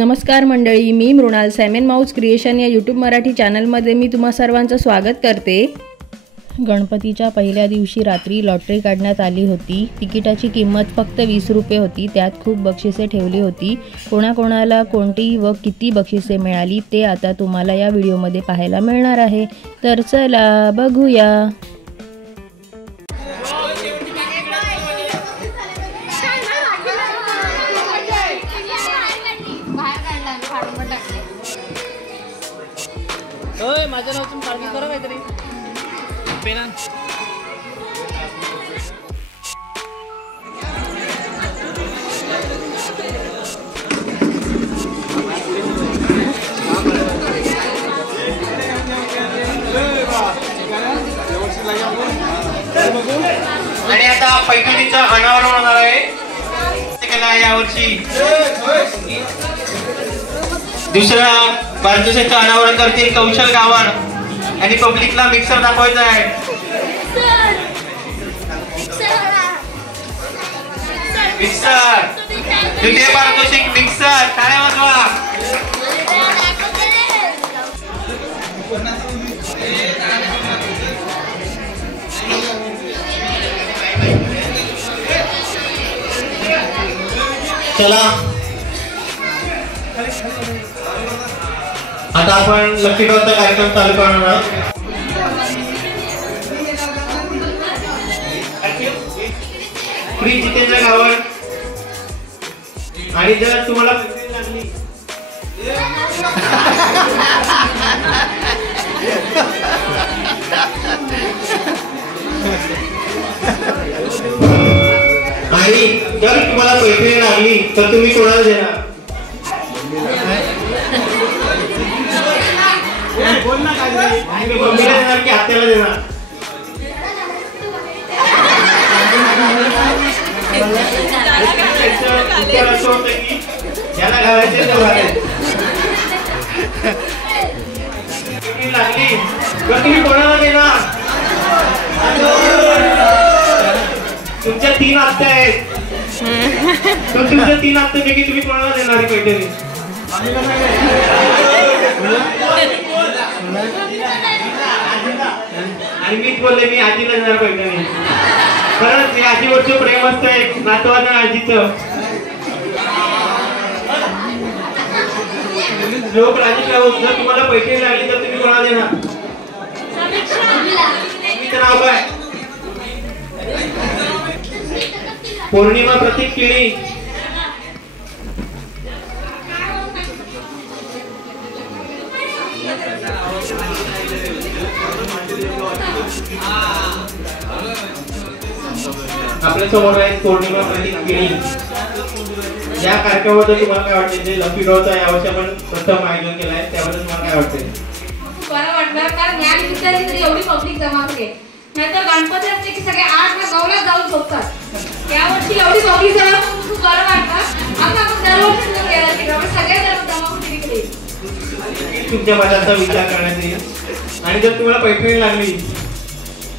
नमस्कार मंडळी, मी Mrinal सॅमेन Mouse creation या यूट्यूब मराठी चॅनलमध्ये मी तुम्हा सर्वांचं स्वागत करते। गणपतीच्या पहिल्या दिवशी रात्री लॉटरी काढण्यात आली होती। तिकिटाची किंमत फक्त 20 रुपये होती। त्यात खूप बक्षिसे ठेवली होती। कोणाकोणाला कोणती व किती बक्षिसे मिळाली ते आता तुम्हाला या व्हिडिओमध्ये पाहायला मिळणार आहे। तर चला बघूया। माझं नाव तुम्ही काळजी करा काहीतरी पेना आणि आता पैठणीचं अनावरण होणार आहे। यावर्षी दुसरा बारदुसेचं अनावरण करतील कौशल गावण आणि पब्लिकला मिक्सर दाखवायचा आहे। मिक्सर द्वितीय पारितोषिक मिक्सर टाळ्या वाजवा। चला आता आपण लकी ड्रॉचा कार्यक्रम चालू करणार आहोत। श्री जितेंद्र गावड आणि जर तुम्हाला लागली आणि जर तुम्हाला पैठणी लागली तर तुम्ही कोणाला देणार? बोलना काय मम्मीला देणार की आत्याला देणार? असं होतं की ज्याला घालायचे ते घालायचे। लागली तर तुम्ही कोणाला देणार? तुमच्या 3 आत्या आहेत तर तुमच्या 3 आत्यांपैकी तुम्ही कोणाला देणार पैठणी? आणि मीच बोलले मी आजीला देणार पैठणी। खरंच आजीवरचं प्रेम असतं एक नातवाचं आजीचं। लोक राजी राहून जर तुम्हाला पैठणी लागली तर तुम्ही कोणाला देणार? नाव काय? पौर्णिमा प्रतीक केळी आपल्या समोर आहे। पौर्णिमा प्रतीक केळी या कार्यक्रमाबद्दल तुम्हाला काय वाटते? जे लकी ड्रॉचा यावर्षी आपण प्रथम आयोजन केलं आहे त्याबद्दल तुम्हाला काय वाटते? बरं वाटलं कारण या निमित्ताने तरी एवढी पब्लिक जमा होते। नाहीतर गणपती असते की सगळे 8 गावला जाऊन झोपतात। यावर्षी एवढी पब्लिक जमा होऊन खूप बरं वाटलं। आपण दरवर्षी गेला की सगळे जमा होते तिकडे। तुमच्या मनाचा विचार करण्यात येईल आणि जर तुम्हाला पैठणी लागली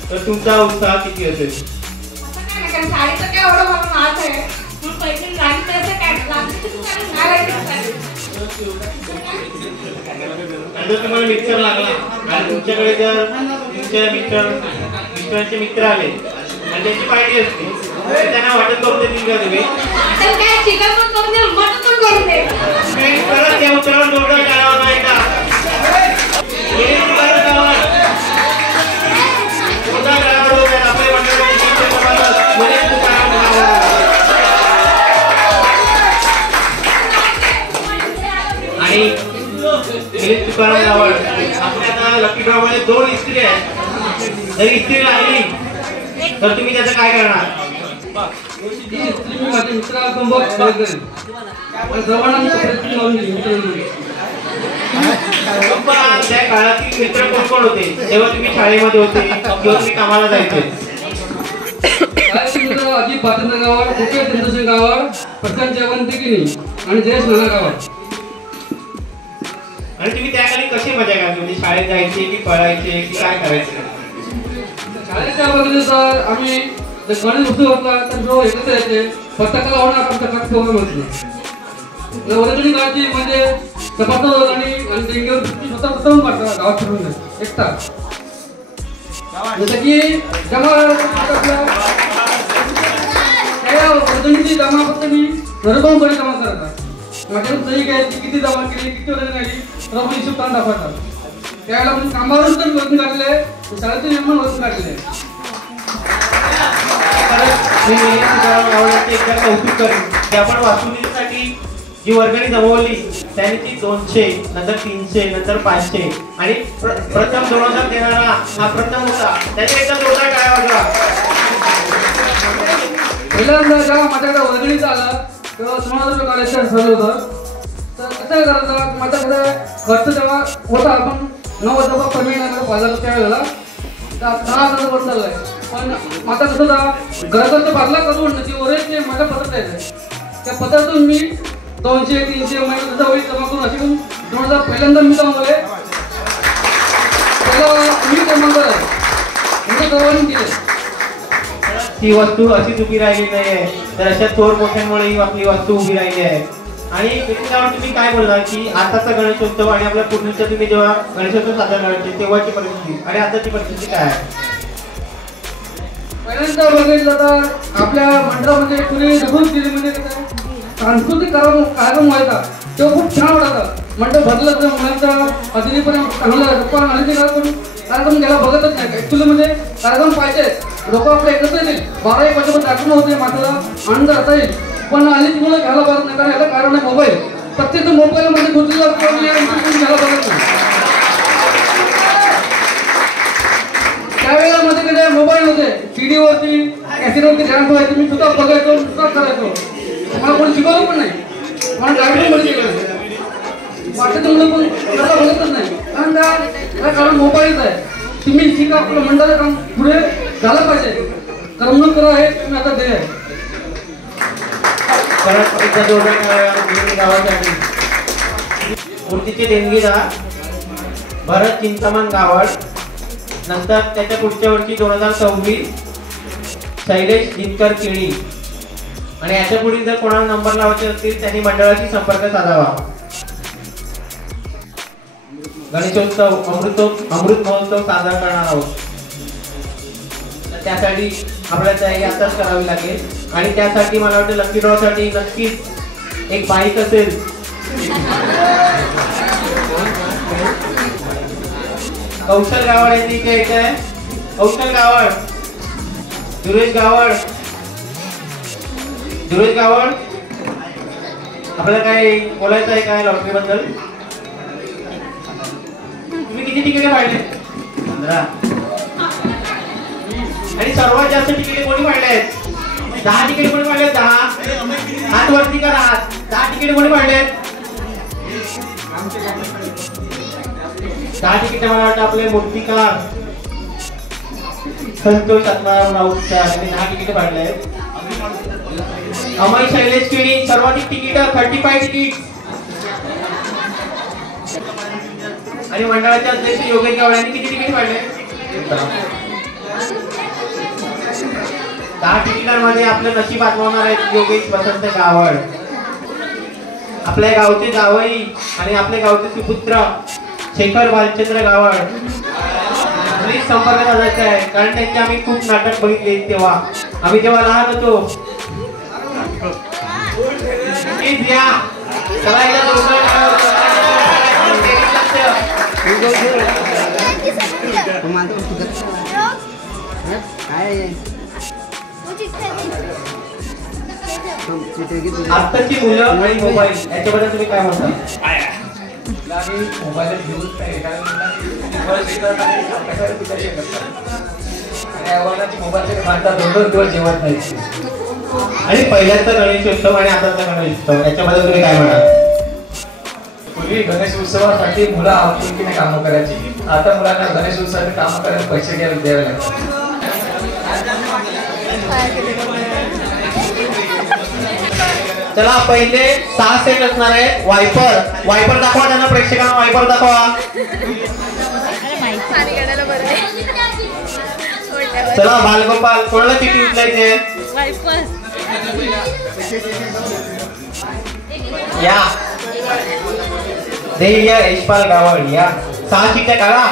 तर तुमचा उत्साह किती असेल? असं काय नाही कारण साडीचं काय एवढं म्हणून आज आहे म्हणून पैठणी लागली तर असं काय लागली तर तुम्हाला नाही लागली। जर तुम्हाला मिक्सर लागला आणि तुमच्याकडे जर तुमच्या मित्रांचे मित्र आले आणि त्यांची पार्टी असते त्यांना वाटत करून देतील का तुम्ही? काय चिकन पण करून दे मटन पण करून दे। परत त्या उत्तरावर जोरदार टाळ्या वाजवायचा। आणि तुकाराम गावड आपल्या आता लकी ड्रॉ मध्ये 2 इस्त्री आहेत। जर इस्त्री लागली तर तुम्ही त्याचं काय करणार? त्या काळातील मित्र कोण कोण होते तेव्हा तुम्ही शाळेमध्ये होते किंवा तुम्ही कामाला जायचे? अजित भातंद्र गावड, मुकेश चंद्रशेखर गावड, प्रशांत जयवंतगिरी आणि जयेश नाना गावड। आणि तुम्ही त्याकाळी कशी मजा करायची? म्हणजे शाळेत जायचे की पळायचे की काय करायचे? शाळेच्या वगैरे तर आम्ही गणेश उत्सव होता तर जो एकत्र यायचे पताका लावणार आमच्या ठेवून म्हटलं वर्गणी काढायची म्हणजे सपाट वर्गणी आणि देंगेवर स्वतः स्वतःहून काढतात गावात फिरून एकटा जसं की जमा त्या वर्गणीची जमा फक्त मी घरबांकडे जमा करतात माझ्याकडे सही घ्यायची किती जमा केली किती वर्गणी आली सर्व हिशोब काढून दाखवतात त्यावेळेला म्हणजे कामावरून पण वर्गणी काढले शाळेचे निर्माण वर्गणी काढलेले कौतुक करेन की आपण वासुलीसाठी जी वर्गणी जमवली त्याने ती 200 नंतर 300 नंतर 500 आणि प्रथम 2000 देणारा हा प्रथम होता त्याने एकदा जोरदार टाळ्या वाजवा. पहिल्यांदा जेव्हा माझ्याकडे वर्गणीचं आलं तेव्हा तुम्हाला कॉलेजचं ठरलं होतं तर कसं करायचं माझ्याकडे खर्च जेव्हा होता आपण 9,000 per महिन्याकडे बाजार त्यावेळेला 10,000 वर चाललाय पण माझा कसं घराचं बाजला करून ती ओरेचे माझ्या पत्र द्यायचं त्या पत्रातून मी 200-300 महिन्यात होईल जमा करून अशी पण 2000 पहिल्यांदा मी जमवले त्याला मी जमा करायचं सर्वांनी दिले. ती वस्तू अशीच उभी राहिली नाहीये तर अशा थोर मोठ्यांमुळे ही आपली वस्तू उभी राहिली आहे. आणि त्याच्यावर तुम्ही काय बोलणार की आताचा गणेशोत्सव आणि आपल्या पूर्वीच्या तुम्ही जेव्हा गणेशोत्सव साजरा करायचे तेव्हाची परिस्थिती आणि आताची परिस्थिती काय आहे? पहिल्यांदा बघितलं तर आपल्या मंडळामध्ये कुणी निघून गेली म्हणजे सांस्कृतिक कार्यक्रम व्हायचा तो खूप छान वाटायचा. मंडळ भरलं तर मुलांचा अजूनपर्यंत चांगला गप्पा आणि कार्यक्रम घ्यायला बघतच नाही ऍक्च्युली म्हणजे कार्यक्रम पाहिजे लोक आपल्या एकत्र येतील 12-1 वाजेपर्यंत कार्यक्रम होते मात्र आनंद राहता येईल पण आली तुम्हाला घ्यायला बघत नाही कारण याला कारण आहे मोबाईल प्रत्येक मोबाईलमध्ये गुंतलेला घ्यायला बघत नाही. त्यावेळेला मध्ये कधी मोबाईल होते CD वरती कॅसेटवरती ध्यान ठेवायचं मी सुद्धा बघायचो सुद्धा करायचो मला कोणी शिकवलं पण नाही मला गाईड मध्ये शिकवलं वाटतं मुलं पण त्याला बघतच नाही कारण त्या कारण मोबाईलच आहे. तुम्ही शिका आपलं मंडळाचं काम पुढे झालं पाहिजे करमणूक करा हे तुम्ही आता ध्येय आहे. मूर्तीचे देणगीदार भरत चिंतामण गावड नंतर त्याच्या पुढच्या वर्षी 2026 शैलेश दिनकर केळी आणि याच्या पुढे जर कोणाला नंबर लावायचे असतील त्यांनी मंडळाशी संपर्क साधावा. गणेशोत्सव अमृत महोत्सव साजरा करणार आहोत त्यासाठी आपल्याला तयारी आताच करावी लागेल आणि त्यासाठी मला वाटतं लकी ड्रॉ साठी नक्कीच एक बाईक असेल कौशल गावड यांनी इथे आहे. कौशल गावड धुरेश गावड आपल्याला काय बोलायचं आहे काय लॉटरी बद्दल? तुम्ही किती तिकीटे पाडले? 15. आणि सर्वात जास्त तिकीटे कोणी पाडले आहेत? 10 तिकीटे कोणी पाडले? 10 हात वरती करा. 10 तिकीटे कोणी पाडले? 10 तिकीटे मला वाटतं आपले मूर्तिकार संतोष आत्माराम राऊत यांनी 10 तिकीटे पाडले आहेत. अमय शैलेश केळी सर्वाधिक तिकीट 35 तिकीट आणि मंडळाचे अध्यक्ष योगेश गावड यांनी किती तिकीट पाडले? 10 तिकिटांमध्ये आपलं नशीब आजमावणार आहेत योगेश वसंत गावड. आपल्या गावचे जावई आणि आपल्या गावचे सुपुत्र शेखर भालचंद्र गावड प्लीज संपर्क साधायचा आहे कारण त्यांचे आम्ही खूप नाटक बघितले तेव्हा आम्ही जेव्हा लहान होतो. आत्ताची मुलं आणि मोबाईल याच्याबद्दल तुम्ही काय म्हणता? मोबाईल घेऊन जेवत नाही आणि पहिल्याचा गणेशोत्सव आणि आताचा गणेशोत्सव याच्याबद्दल तुम्ही काय म्हणाल? पूर्वी गणेश उत्सवासाठी मुलं आपुलकीने कामं करायची आता मुलांना गणेश उत्सवासाठी कामं करायला पैसे द्यावे लागतात. चला पहिले 6 सेट असणार आहे. वायपर दाखवा त्यांना प्रेक्षकांना वायपर दाखवा. चला बालगोपाल कोणाला किती उचलायचे? या ध्येय यशपाल गावड या 6 चिठ्ठ्या काढा.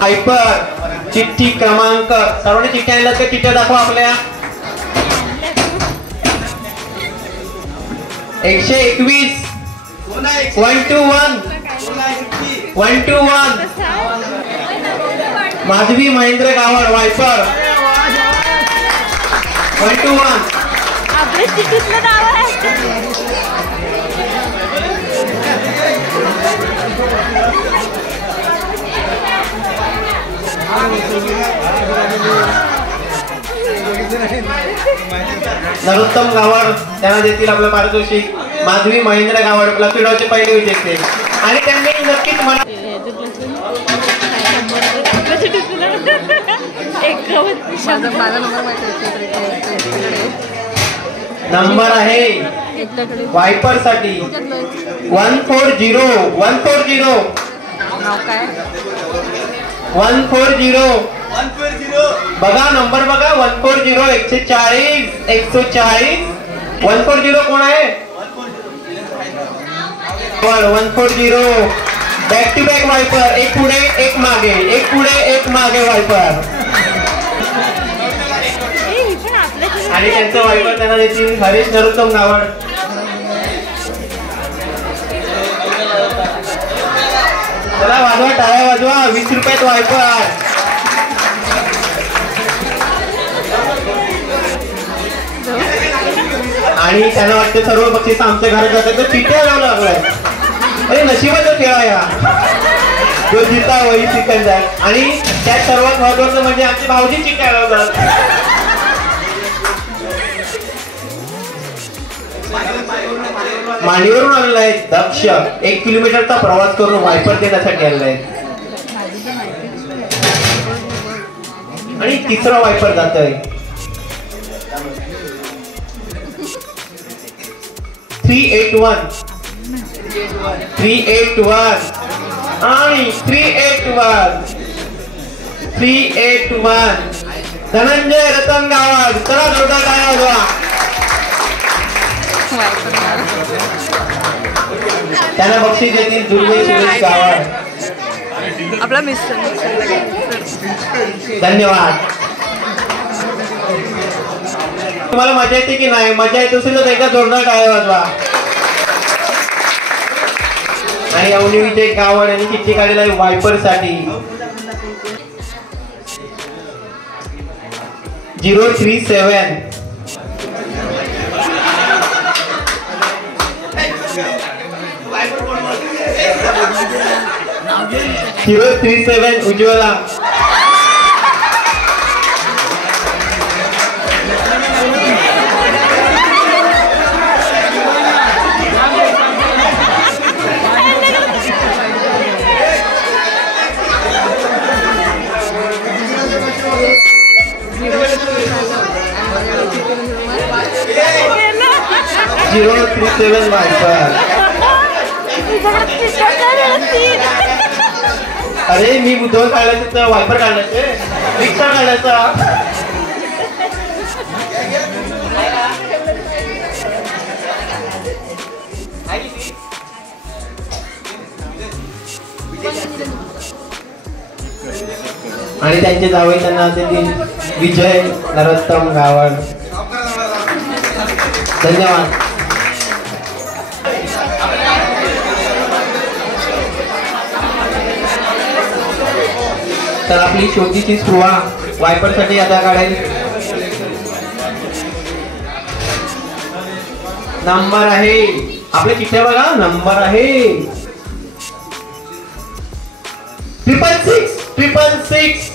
वायपर चिठ्ठी क्रमांक सर्वांनी चिठ्ठ्या आणल्या तर चिठ्ठ्या दाखवा आपल्या. 121 121 121 माधवी महेंद्र गावड वायपर 121 आपल्या चिठ्ठीतलं नाव आहे. नरोत्तम गावड त्यांना देतील आपलं पारितोषिक. माधवी महेंद्र गावड लकी ड्रॉचे पहिले विजेते आणि त्यांनी नक्कीच मला नंबर आहे वायपर साठी 140 बघा नंबर बघा 140 140 140 कोण आहे. 140 बॅक टू बॅक वायपर एक पुढे एक मागे वायपर आणि त्यांचं वायपर त्यांना देतील हरीश नरोत्तम गावड. चला वाजवा टाळ्या वाजवा 20 रुपयात वायपर. आणि त्यांना वाटतं सर्व बक्षीस आमच्या घरात जातात तर चिठ्ठ्या लावलं लागलाय. अरे नशिबाचा खेळ आहे जो जिता वही सिकंदर. आणि त्यात सर्वात महत्वाचं म्हणजे आमचे भाऊजी चिठ्ठ्या लावतात. मांडीवरून आलेला आहे दक्ष 1 किलोमीटरचा प्रवास करून वायपर देण्यासाठी आलेला आहे. आणि तिसरा वायपर जात आहे 381 आणि 381 धनंजय रतन गावड. चला जोरदार टाळ्या वाजवा. त्यांना बक्षीस देतील दुर्गे सुरेश गावड. आपला मिस्टर. धन्यवाद. तुम्हाला मजा येते की नाही. मजा येत असेल तर एकदा जोरदार टाळ्या वाजवा. आणि अवनी विजय गावड यांनी चिठ्ठी काढलेला आहे वायपर साठी 037 037 उज्ज्वला. अरे मी बुधवार काढायचं तर वायपर काढायचे रिक्षा काढायचा. आणि त्यांचे जावई त्यांना देतील विजय नरोत्तम गावड. धन्यवाद. तर आपली शोधीची स्पृहा वायपर साठी आता काढेल. नंबर आहे आपल्या चिठ्ठ्या बघा. नंबर आहे 666.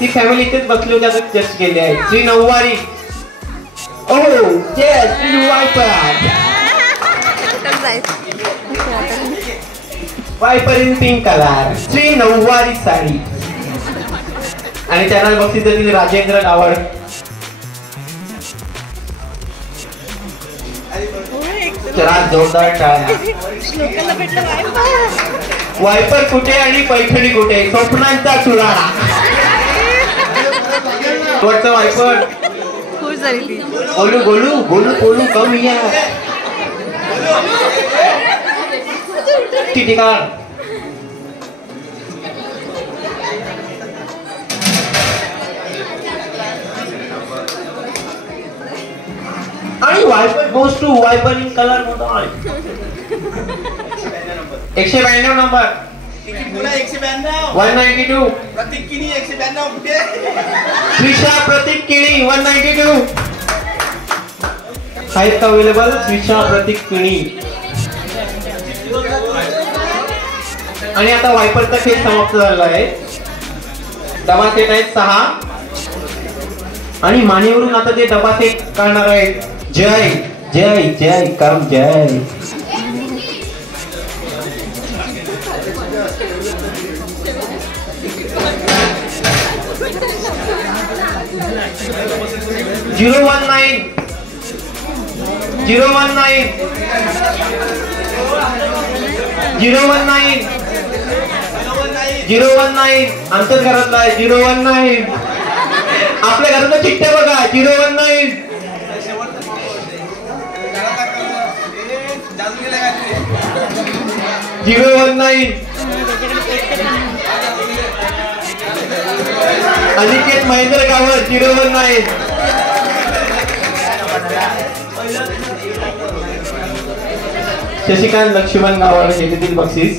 ती फॅमिली इथेच बसली होती आता जस्ट गेली आहे. Shri Nauvari. Oh yes Shri viper. Viper in pink colour. Shri Nauvari sari. आणि त्यांना बक्षीस देतील राजेंद्र गावड. चला जोरदार टाळ्या. वायपर कुठे आणि पैठणी कुठे? स्वप्नांचा चुराडा. वरचं वायपर खुश झाली ती. बोलू बोलू बोलू बोलू कमी या ठिकाण. आणि wiper goes to wiper in colour motor. 192 number. 192. Prateek Kini 192 कुठे? श्रीशा प्रतीक किणी 192 आहेत का अवेलेबल? श्रीशा प्रतीक किणी. आणि आता वायपरचा खेळ समाप्त झालेला आहे. डबा सेट आहेत 6 आणि मानेवरून आता ते डबा सेट काढणार आहेत. जय जय जय काम जय. झिरो 19 019 019 019 आमच्याच घरातला आहे. 019 आपल्या घरातलं चिठ्ठ्या बघा. 019 019 अनिकेत महेंद्र गावर 019. शशिकांत लक्ष्मण गावर हे देखील बक्षीस.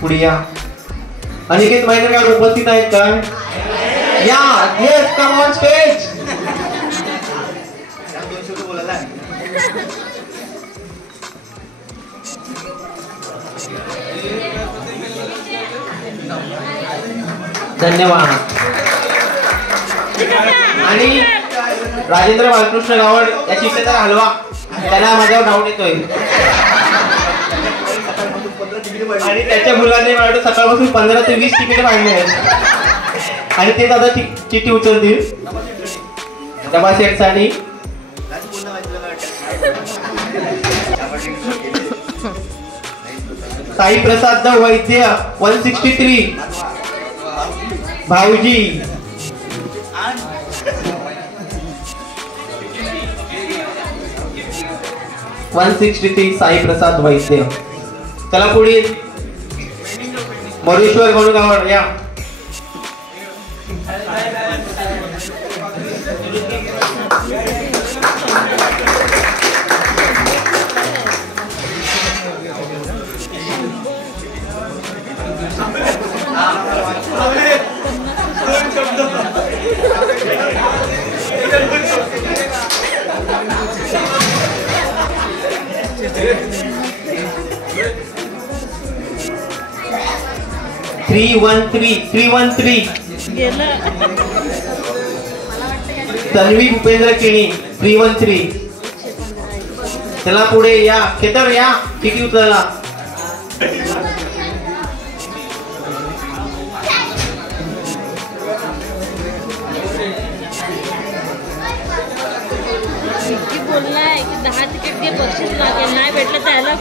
पुढे या. अनिकेत महेंद्र गावर उपस्थित आहेत का? या. Yes come on stage. धन्यवाद. आणि राजेंद्र बालकृष्ण गावड याची तर हलवा. त्याला माझ्यावर डाऊट येतोय आणि त्याच्या मुलाने माझ्या सकाळपासून 15 ते 20 तिकीट काढले आहेत आणि ते दादा चिठ्ठी उचलतील डबा सेटसाठी. साई प्रसाद वैद्य 163 भाऊजी. साई प्रसाद वैद्य. चला पुढे. मोरेश्वर गोणगावर या. तन्वी भूपेंद्र केणी 313. चला पुढे या. खेतर या. किती उचलला? बोललाय की 10 तिकीट घे बक्षीस लागेल. नाही भेटलं त्याला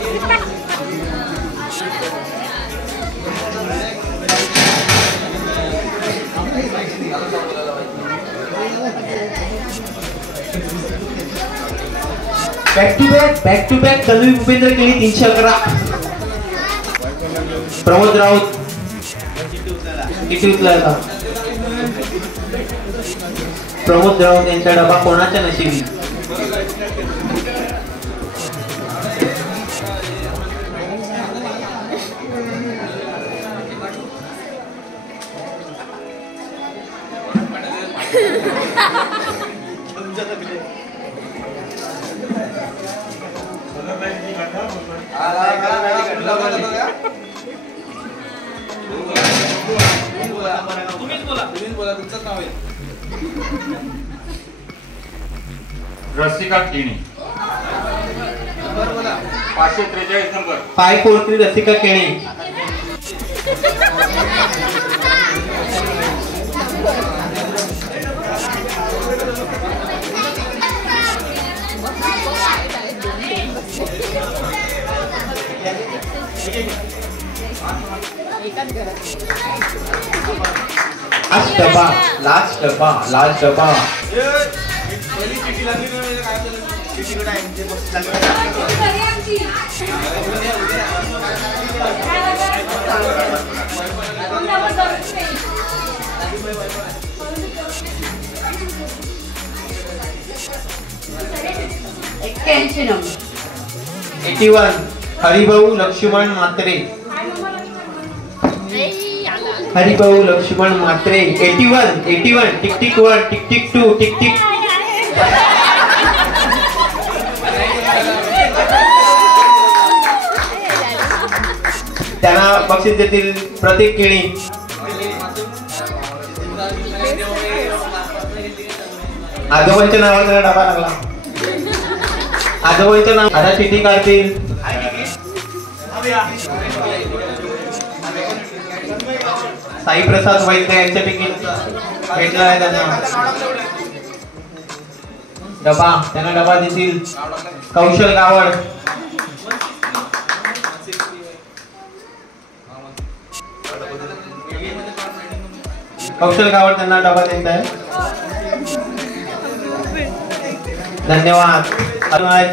back to back Tanvi Bhupendra Keni 311. Pramod Raut किती उचलायला? प्रमोद राऊत यांचा डबा कोणाच्या नशिबी? रसिका केणी 543 नंबर. 543 रसिका केणी. लास्ट डबा पहिली चिठी लागली ना काय झालं चिठीकडे आहे ते बस लागलं एक्क्याऐंशी नंबर 81 हरिभाऊ लक्ष्मण मात्रे. हरिभाऊ लक्ष्मण मात्रे 81 tick tick 1 tick tick 2 tick tick. त्यांना बक्षीस देतील प्रतीक केळी. आजोबांच्या नावावर त्याला डबा लागला. आजोबांच्या नाव आता चिठी काढतील. साई प्रसाद वैद्य यांच्या तिकीट भेटला आहे त्यांना डबा. त्यांना डबा देतील कौशल गावड. कौशल गावड त्यांना डबा देत आहे. धन्यवाद.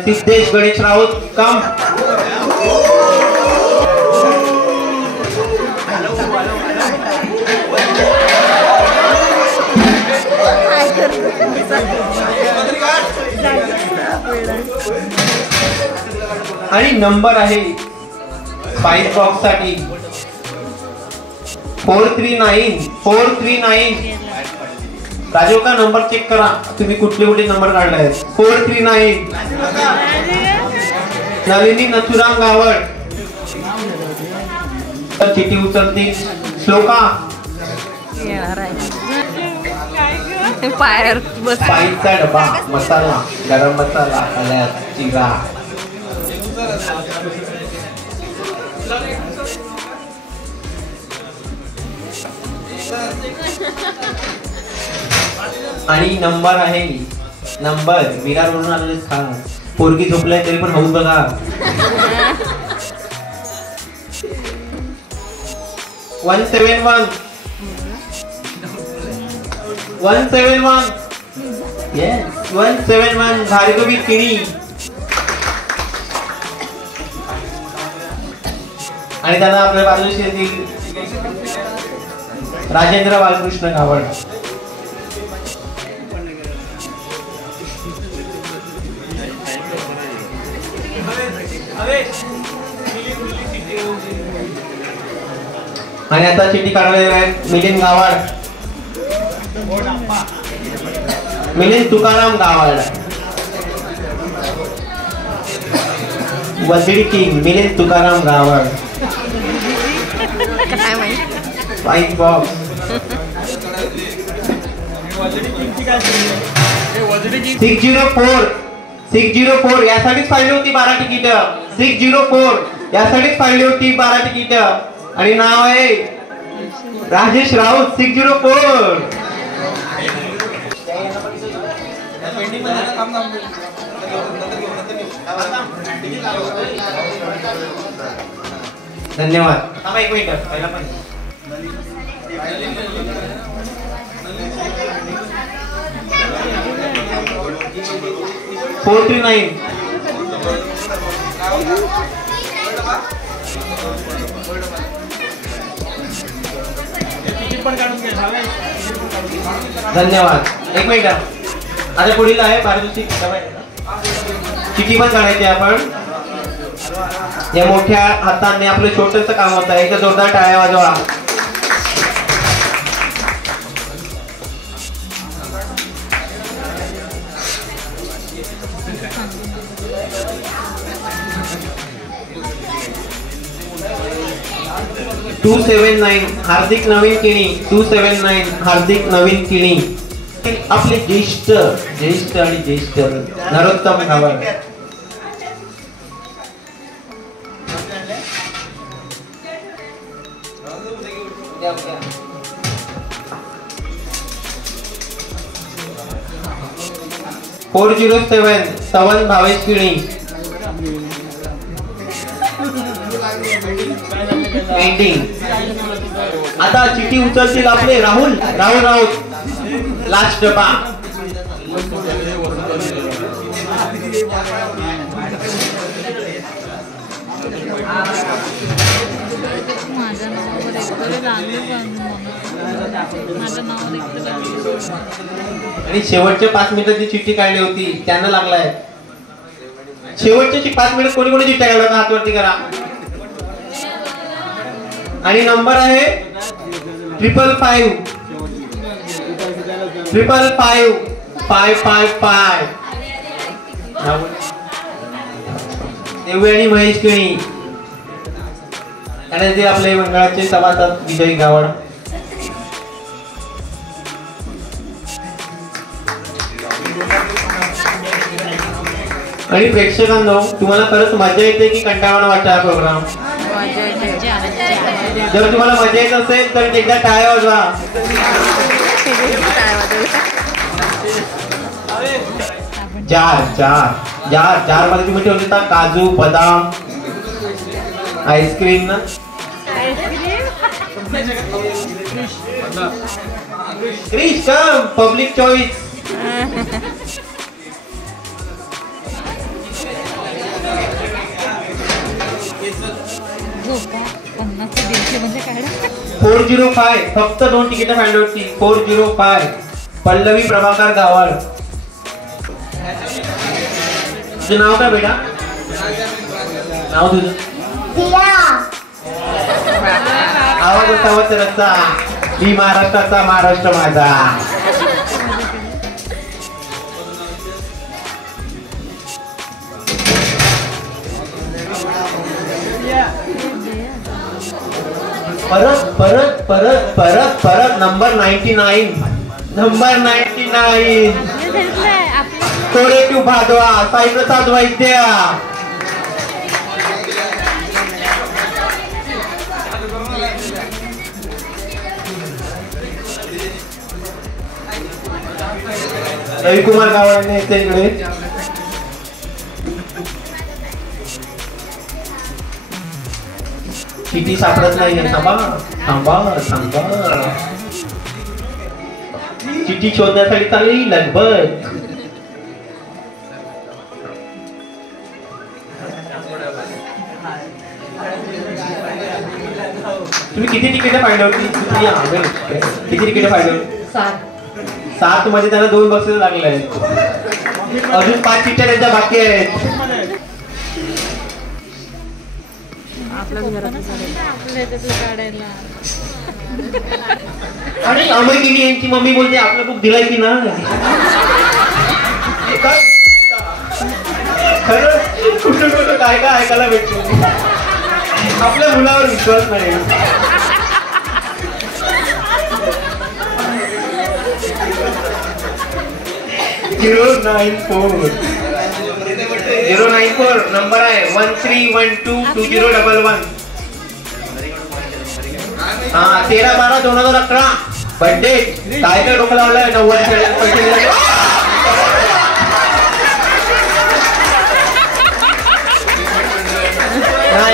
सिद्धेश गणेश राऊत कम. आणि नंबर आहे स्पाइस बॉक्स साठी 439. राजीव का नंबर चेक करा तुम्ही कुठले नंबर काढले आहेत. 439 नलिनी नथुराम गावड. चिठी उचलतील श्लोका. स्पाइसचा डबा मसाला गरम मसाला हळद जिरा. आणि नंबर आहे नंबर विरार म्हणून आलेले स्थान. पोरगी झोपलाय तरी पण होऊन बघा. 171 yes 171 भार्गवी किणी. आणि त्यांना आपल्या बाजूशी येतील राजेंद्र बालकृष्ण गावड. आणि आता चिठी काढलेले आहेत मिलिंद गावड. मिलिंद तुकाराम गावड. वजडी king Milind Tukaram Gawad. Spice box 604 यासाठीच पाहिली होती 12 तिकीट. 604 यासाठीच पाहिली होती 12 तिकीट. आणि नाव आहे राजेश राऊत. 604 धन्यवाद. थांबा एक मिनिट पहिला पण 439 धन्यवाद. एक मिनिट आता पुढील आहे बारदूची चिठी पण काढायची आपण. या मोठ्या हाताने आपलं छोटस काम होत आहे. एक जोरदार टाळ्या वाजवा. हार्दिक नवीन किणी. 279 हार्दिक नवीन किणी. आपले ज्येष्ठ आणि ज्येष्ठ नरोत्तम गावड. सवन भावेश किणी. पेंटिंग आता चिठी उचलतील आपले राहुल राऊत. लास्ट डबा. आणि शेवटच्या 5 मिनिटाची चिठ्ठी काढली होती त्यांना लागलाय. शेवटची 5 मिनिट कोणी कोणी चिठ्ठ्या काढला हात वरती करा. आणि नंबर आहे 555 555. देवळी आणि महेश केणी आणि ते आपले मंडळाचे सभासद विजय गावड. आणि प्रेक्षकांनो तुम्हाला खरंच मजा येते की कंटाळवाणा वाटतो हा प्रोग्राम? जर तुम्हाला मजा येत असेल तर एकदा टाळ्या वाजवा. जार मध्ये तुम्ही ठेवले होता काजू बदाम आईस्क्रीम ना. क्रिश कम पब्लिक चॉईस. फोर 405 फक्त 2 तिकीट फायनल होती. 405 पल्लवी प्रभाकर गावड. तुझं नाव काय बेटा? नाव तुझं? आवाज असावा तर असा मी महाराष्ट्राचा महाराष्ट्र माझा. परत परत परत परत परत नंबर 99 कोरेटिव भादवा साईप्रसाद वैद्य. रविकुमार गावडे येते इकडे. चिठी सापडत नाहीये. थांबा चिठी शोधण्यासाठी चालली लगबग. तुम्ही किती तिकीट पाहिली होती? किती तिकीट पाहिली होती? 7 मध्ये त्यांना 2 बक्षीस लागले आहेत. अजून 5 चिठ्ठ्या त्यांच्या बाकी आहेत. आणि अमयगिनी यांची मम्मी बोलते आपलं बुक दिलाय की ना. खरं कुठं काय काय ऐकायला भेटतो. आपल्या मुलावर विश्वास नाही. (094) नंबर आहे 13122011. 13/12/2011 बर्थडे. काय काय डोकं लावलंय 90.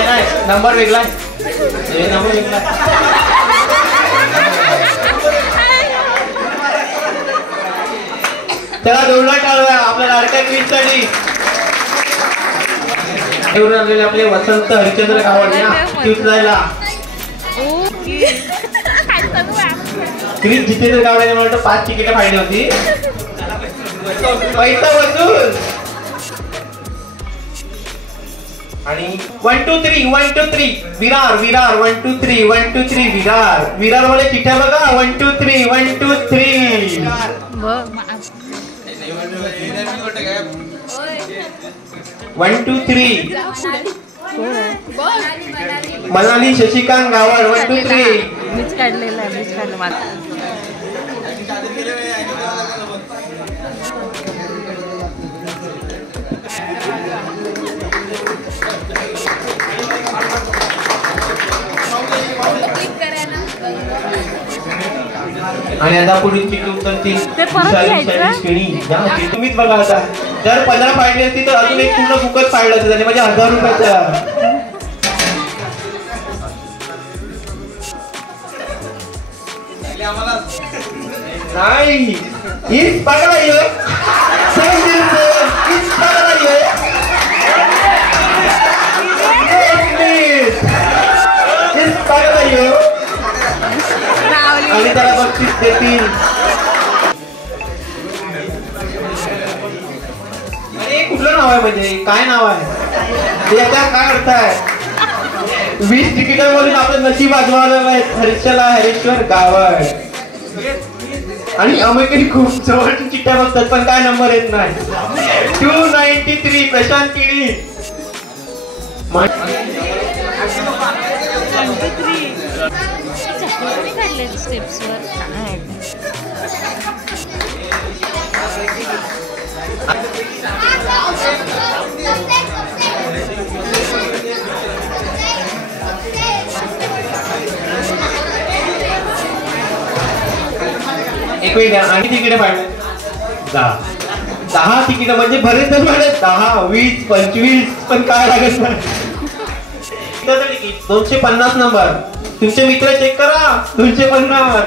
नाही नंबर वेगळा. नंबर वेगळा. त्याला दोनला टाळूया आपल्या लाडक्या क्वीनसाठी. निवडून आलेले आपले वसंत हरिचंद्र गावड या उचलायला. क्वीन जितेंद्र गावड्याने म्हणतो 5 तिकीट फायनल होती. पैसा वसूल. आणि 1 2 3 विरार 1 2 3 विरार मध्ये चिठ्ठ्या बघा. 1 2 3 1 2 3 1 2 3 मनाली शशिकांत गावड 1 2 3. मीच काढलं माझं. आणि आता पुढील चिठी उतरतील तुम्हीच बघा. आता जर 15 पाडली असती तर अजून एक पूर्ण फुकट पाडलं असतं त्याने. म्हणजे 1000 रुपयाचा. नाही हीच पकडा ये हीच पकडा ये हीच पकडा ये आणि त्याला बक्षीस देतील. अरे कुठलं नाव आहे म्हणजे काय नाव आहे याचा काय अर्थ आहे. 20 तिकिटांमधून आपलं नशीब आजमावलेलं आहे हरेश्वर गावड. आणि अमेरिकेने खूप जवळची चिठ्ठ्या बघतात पण काय नंबर येत नाही. 293 प्रशांत केळी. एक वेळ आणि तिकीट पाडले 10 तिकीट म्हणजे बरेच जण पाडले 10 20 25 पण काय लागत नाही. 250 नंबर तुमचे मित्र चेक करा. 250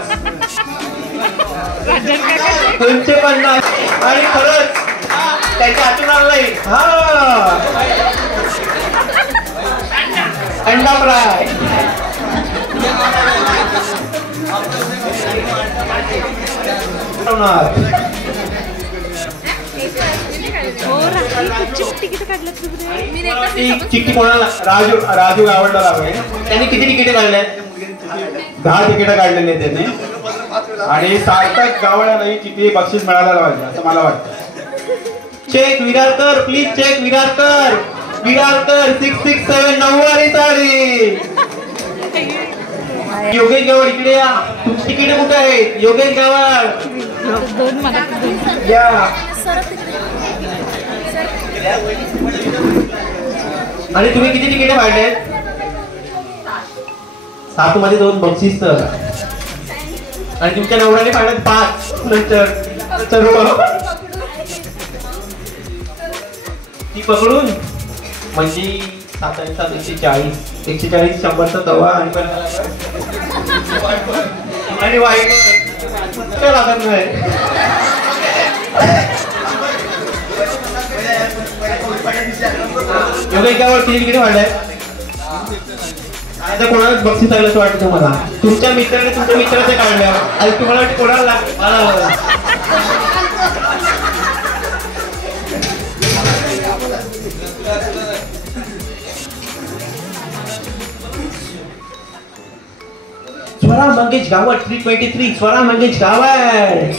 आणि खरंच त्याच्या हातून आणलंय. हा अंडा फ्राय. चिठ्ठी कोणाला राजू गावडला लागले. त्यांनी किती तिकीट काढले. 10 तिकीट काढलेली आहेत त्यांनी. आणि सार्थक गावड्याला ही चिठ्ठी बक्षीस मिळायला पाहिजे असं मला वाटतं. Check Virarkar please check Virarkar 667 9वारी साडी. योगेश गावड इकडे या. तुमची तिकीट कुठे आहेत योगेश गावड या. आणि तुम्ही किती तिकीट पाडले. 7 मध्ये 2 बक्षीस तर. आणि तुमच्या नवऱ्याने पाडत 5 नंतर सर्व ती पकडून म्हणजे 7 आणि 7 140 140 दवा आणि वाईट लागत नाही. योगेश गावड किती तिकीट वाढलंय. आता कोणाला बक्षीस लागलं असं वाटतं तुम्हाला. तुमच्या मित्राने तुमच्या मित्राचे काढल्या आणि तुम्हाला कोणाला स्वरा मंगेश गावड 323 स्वरा मंगेश गावड.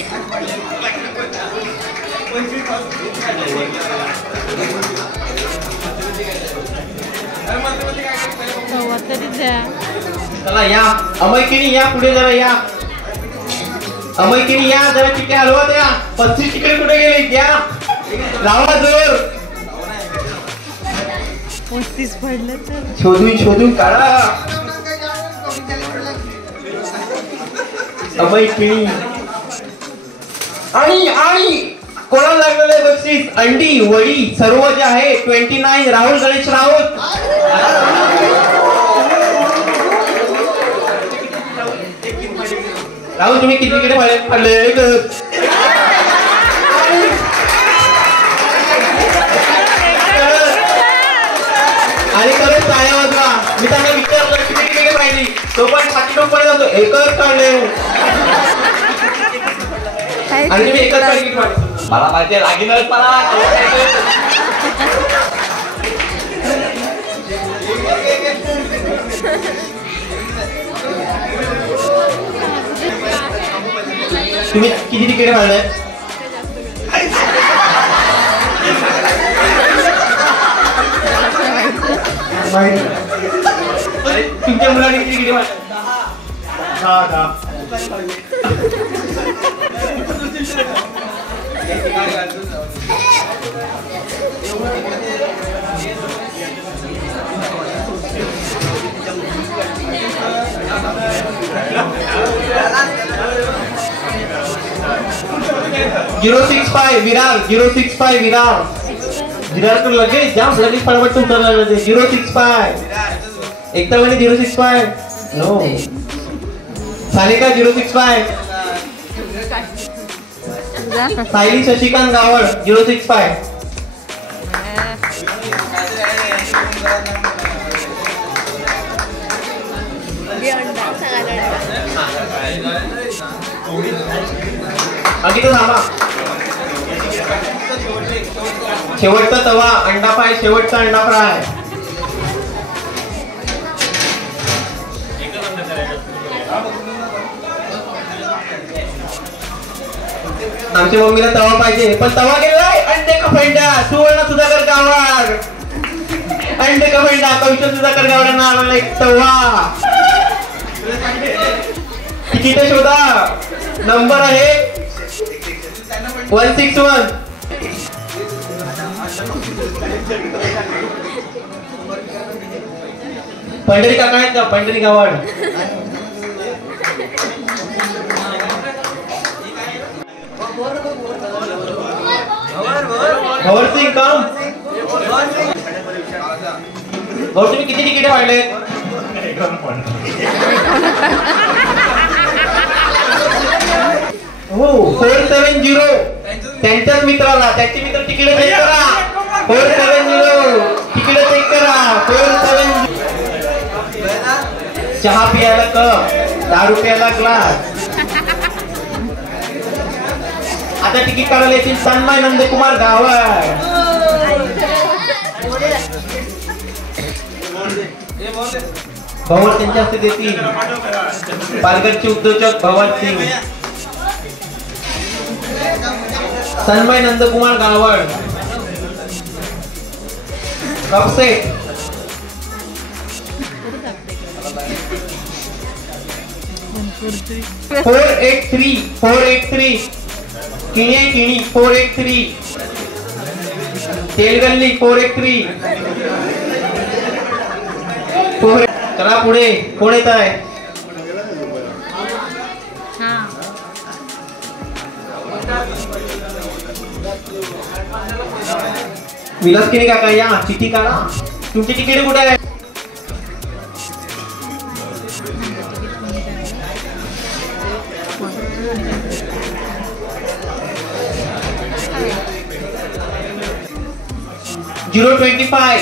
चला या अमयकिनी या पुढे जरा या. अमयकिनी या जरा तिकडे हलवा द्या. 35 तिकडे कुठे गेले या लावा जोर. 35 पडलं तर शोधून काढा. अमयकिनी आणि कोणाला लागलेलं आहे बक्षीस. अंडी वडी सर्व जे आहे 29 राहुल गणेश राऊत. राहुल तुम्ही किती तिकीट पाडले. आणि खरंच टाळ्या वाजवा. मी त्यांना विचारलं किती तिकीट पाहिली. तो पण 60 रुपये जातो. एकच काढले आणि तुम्ही एकच तिकीट पाडले. मला माहिती लागेलच मला. तुम्ही किती तिकीट काढले. तुमच्या मुलाने किती तिकीट काढले. 10. 065 विरार 065 विरार तो लगेच जाम लगेच फटाफट उतरला 065 एकदा म्हणे 065 नो सानिका 065. सायली शशिकांत गावड 065. अगदी तो थांबा. शेवटचा तवा अंडा फ्राय, शेवटचा अंडा फ्राय. आमच्या मम्मीला तवा पाहिजे, पण तवा गेलाय. अंडे का फेंडा सुवर्ण सुधाकर गावड. अंडे का फेंडा कौशल सुधाकर गावडांना आला एक तवा. तिकीट शोधा. नंबर आहे 161. पंढरी काका आहेत का? पंढरी गावड. गौर सिंग काम. गौर तुम्ही किती तिकीट वाढले? हो 470. त्यांच्याच मित्राला, त्याचे मित्र तिकीट चेक करा. 470 तिकीट चेक करा. 470. चहा पियाला कप, दारू प्यायला ग्लास. आता तिकीट काढायला येतील तन्मय नंदकुमार गावड. भवर त्यांच्या हस्ते देतील. पालघरचे उद्योजक भवर सिंग. तन्मय नंदकुमार गावड. कपसेट 483. किणी 483. तेलगल्ली 483. चला पुढे. कोण येत आहे? विलासकिनी काका या. चिठी काढा. तुमची तिकीट कुठे आहे?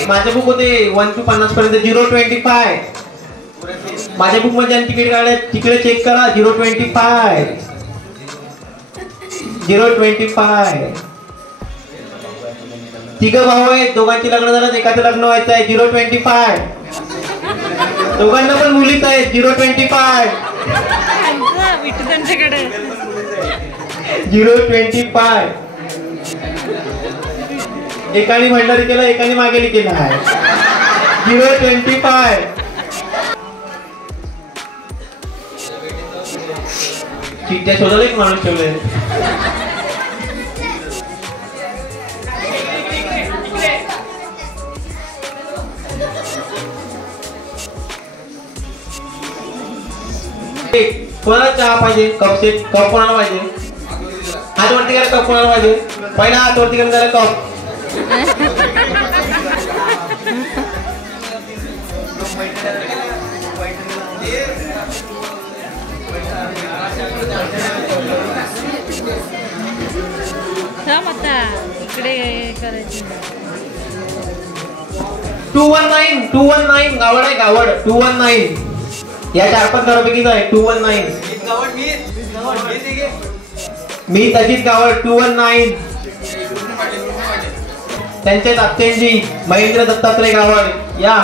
माझ्या बुक होते 1 to 50 पर्यंत. 025 माझ्या बुक मध्ये तिकीट काढले. तिकीट चेक करा. 025. 025. तिघ भाऊ आहेत. दोघांची लग्न झालं, एकाचं लग्न व्हायचं आहे. 025. दोघांना पण मुलीच आहेत. 025. 025. एकाने भंडारी केला, एकाने मागेली केला आहे. 025. चिठ्ठ्या शोधायला एक माणूस ठेवले. कोणाला चहा पाहिजे? Cup set. कप कोणाला पाहिजे? हात वरती करा. कप कोणाला पाहिजे? पहिला हात वरती करून झाला कप. इकडे करायची. 219 गावड आहे. गावड 219. या 4-5 घरापैकीच आहे. 219. मी तशीच गावड 219. त्यांचे आत्यांजी महेंद्र दत्तात्रय गावड या.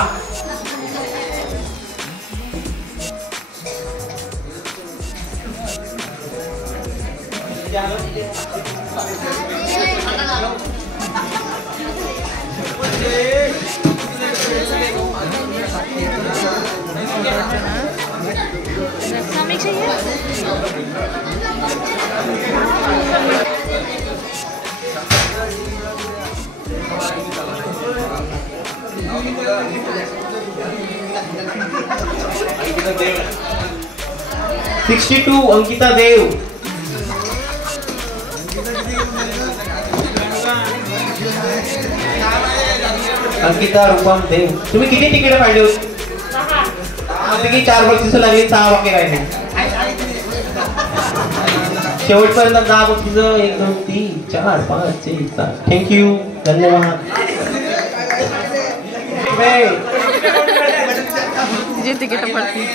देव 62 अंकिता देव. अंकिता रूपम देव. तुम्ही किती तिकीट पाहिजे होती? 4 बक्षीस लागली, 6 वाके राहिले. शेवटपर्यंत 10 बक्षीस 1 2 3 4 5 6 7. थँक्यू, धन्यवाद. जे तिकीट पडतील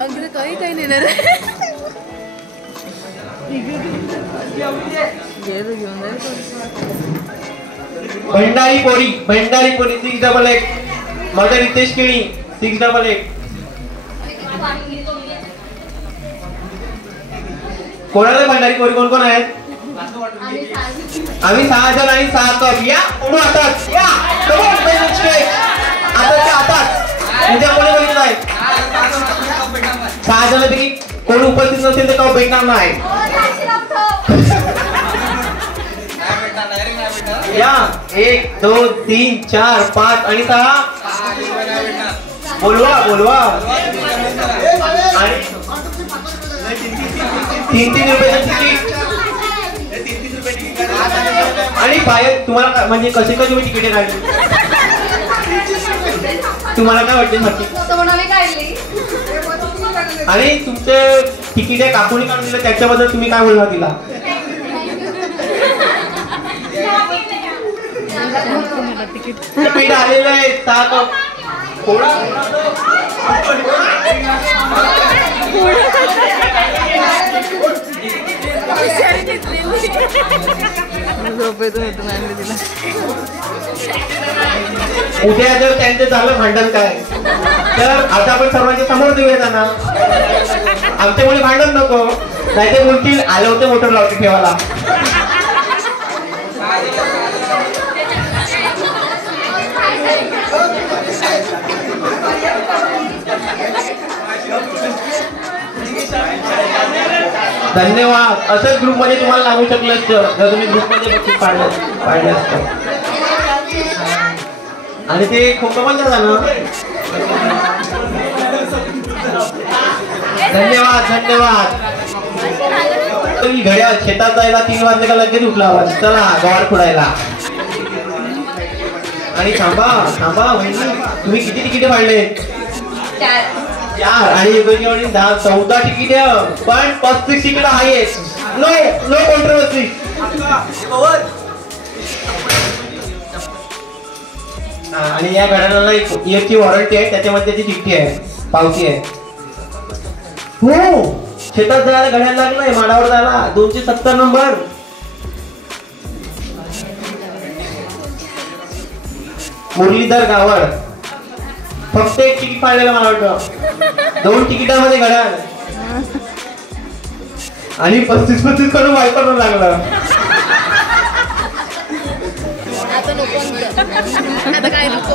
अगदी काही नाही ना रे. भंडारी पोरी 688. मदर रितेश केणी 688. कोणाला भंडारी पोरी कोण कोण आहेत? आम्ही 6 जण आणि 6 कप. या उडू हातात. या हातात उद्या कोणी बघितलं आहे? 6 जणांपैकी कोण उपस्थित नसेल तर कप भेटणार नाही. या 1 2 3 4 5 आणि 6. बोलवा आणि 3 रुपयाचं तिकीट. आणि बाहेर तुम्हाला म्हणजे कशी तुम्ही तिकीट काढली? तुम्हाला काय वाटते नक्की? आणि तुमचे तिकीट काकूने काढून दिलं त्याच्याबद्दल तुम्ही काय बोलणार तिला? तिकीट आलेलं आहे 6 कप. उद्या जर त्यांचं झालं भांडण काय तर आता आपण सर्वांच्या समोर देऊया त्यांना. आमच्यामुळे भांडण नको, नाही ते बोलतील आले होते मोटर लावते ठेवायला. धन्यवाद. असंच ग्रुप मध्ये तुम्हाला लागू शकलं जर तुम्ही ग्रुप मध्ये बक्षीस पाडलं असतं. आणि ते खूप पण झालं. धन्यवाद. घड्याळ शेतात जायला 3 वाजले का लगेच उठला आवाज. चला गवार फोडायला. आणि थांबा वहिनी, तुम्ही किती तिकीट फाडले? 4. आणि 14 तिकीट पण 35 तिकीट आहेत. No controversy. आणि या घड्याळाला एक इयरची वॉरंटी आहे, त्याच्यामध्ये त्याची चिठ्ठी आहे, पावती आहे. हो शेतात जायला घड्याळ लागलाय, माडावर जायला 270 नंबर. मुरलीधर गावड फक्त 1 तिकीट पाहिलेलं मला वाटतं. 2 तिकिटामध्ये घड्याळ आणि 35 करून वायपर लागलं. आता काय नको.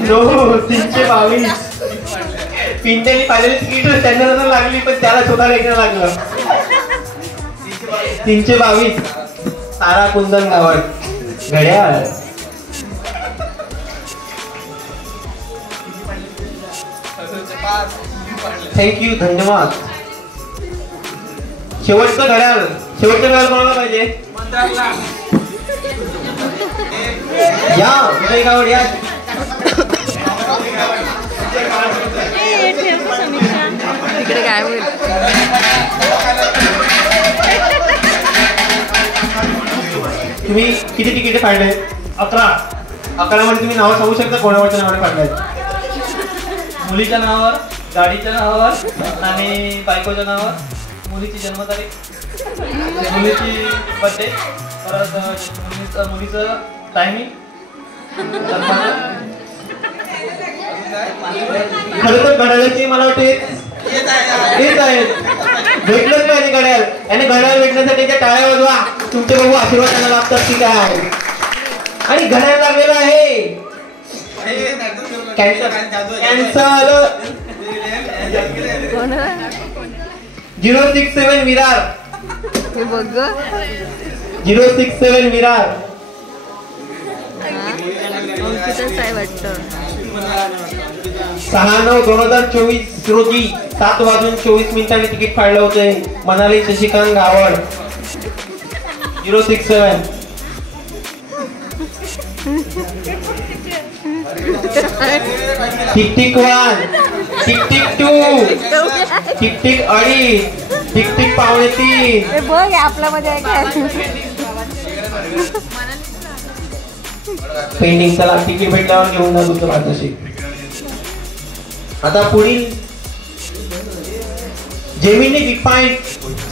नो 322. पिंट्याने पाहिलेली तिकीट त्यांना लागली पण त्याला स्वतःला एकदा लागलं. 322. तारा कुंदन गावड घड्याळ. थँक्यू, धन्यवाद. शेवटचं घड्याळ कोणाला पाहिजे? या विजय गावड या. तिकडे काय होईल? तुम्ही किती तिकीट फाडले? 11 मध्ये तुम्ही नाव सांगू शकता कोणावरच्या नावाने फाडलाय? मुलीच्या नावावर, गाडीच्या नावावर आणि बायकोच्या नावावर, मुलीची जन्मतारीख, मुलीची बर्थडे, परत मुलीचं टायमिंग. खरं तर घड्याळाची मला वाटते हेच आहेत. भेटलंच पाहिजे घड्याळ. आणि घड्याळ भेटण्यासाठी त्या टाळ्या वाजवा. तुमचे बघू आशीर्वाद त्यांना लाभतात की काय. आणि घड्याळ लागलेलं आहे कॅन्सर 067 विरार. 067 विरार. 6/9/2024 रोजी 7:24 तिकीट फाडलं होते. Manali Shashikant Gawad 067. Tick tick 1, tick tick 2, tick tick 2.5, tick tick 2.5. बघ आपल्या मध्ये पेंडिंग. चला तिकीट भेटल्यावर घेऊन जा तुमचं पारितोषिक. आता पुढील जेमिनी रिफाइंड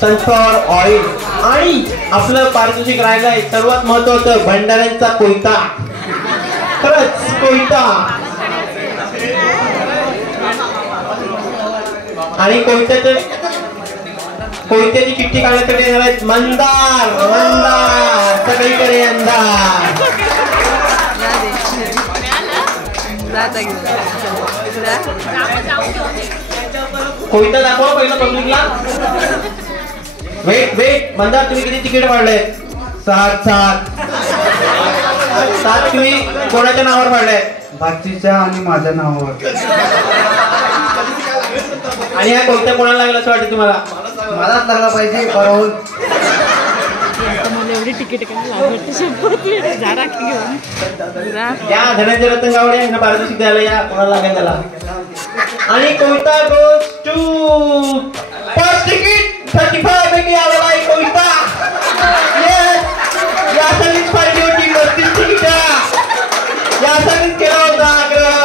सनफ्लॉवर ऑइल आणि आपलं पारितोषिक राहिलंय सर्वात महत्वाचं भंडाऱ्यांचा कोयता. खरंच कोयता. आणि कोयत्याची चिठ्ठी काढण्यासाठी येणार आहेत मंदार. मंदार सगळीकडे अंधार. कोयता दाखवा पहिलं पब्लिकला. वेट मंदार तुम्ही किती तिकीट काढले? 7. तुम्ही कोणाच्या नावावर काढले? भाचीच्या आणि माझ्या नावावर. आणि हा कोयता कोणाला लागला असं वाटतं तुम्हाला? मलाच लागला पाहिजे. बरोबर. एवढी तिकीट या धनंजय रतन गावडे यांना पारितोषिक द्यायला या. कोणाला लागेल त्याला. आणि कोयता गोज टू फर्स्ट तिकीट 35 पैकी आलेला आहे कोयता. या सर्विस पार्टी होती 32 तिकीट. या सर्विस केला होता आग्रह.